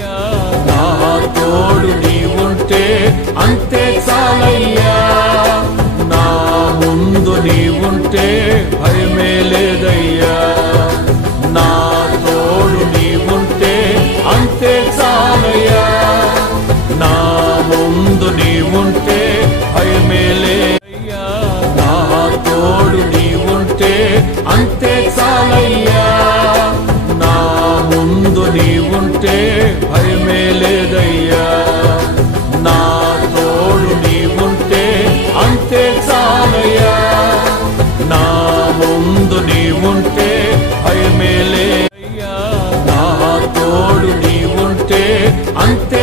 నా తోడు నీవుంటే అంతే చాలయ్యా, నా ముందు నీవుంటే భయమే లేదయ్యా, నా తోడు నీవుంటే అంతే చాలయ్యా, నా ముందు నీవుంటే భయమే లేదయ్యా, నా తోడు నీవుంటే అంతే చాలయ్యా, నా ముందు నీవుంటే భయమే లేదయ్యా, నా తోడు నీవుంటే అంతే చాలయ్యా, నా ముందు నీవుంటే భయమే లేదయ్యా, నా తోడు నీవుంటే అంతే